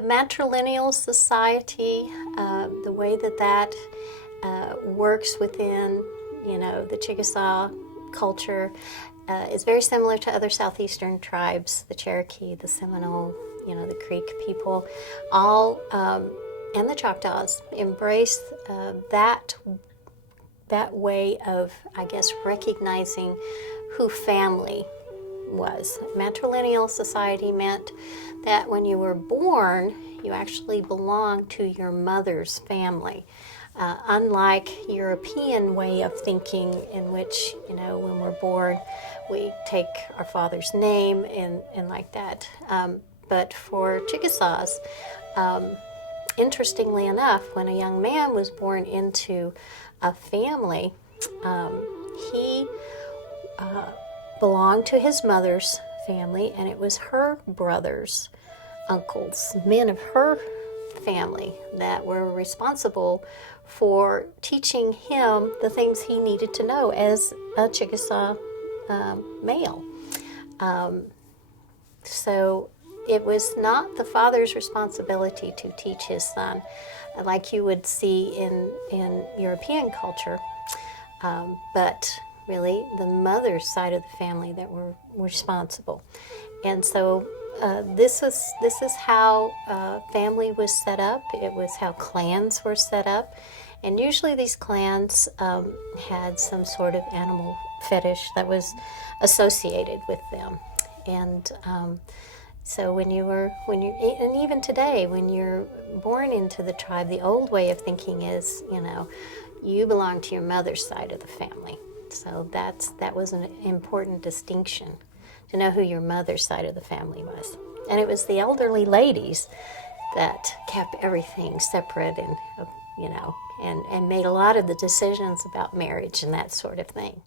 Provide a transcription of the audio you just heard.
the matrilineal society, the way that works within, the Chickasaw culture is very similar to other southeastern tribes, the Cherokee, the Seminole, the Creek people, all, and the Choctaws embrace that way of, I guess, recognizing who family was. Matrilineal society meant that when you were born, you actually belonged to your mother's family. Unlike European way of thinking, in which, when we're born, we take our father's name and like that. But for Chickasaws, interestingly enough, when a young man was born into a family, he belonged to his mother's family, and it was her brothers, uncles, men of her family that were responsible for teaching him the things he needed to know as a Chickasaw male. So it was not the father's responsibility to teach his son like you would see in European culture, but really the mother's side of the family that were responsible. And so this is how family was set up. It was how clans were set up. And usually these clans had some sort of animal fetish that was associated with them. And so and even today, when you're born into the tribe, the old way of thinking is, you belong to your mother's side of the family. So that was an important distinction, to know who your mother's side of the family was. And it was the elderly ladies that kept everything separate and made a lot of the decisions about marriage and that sort of thing.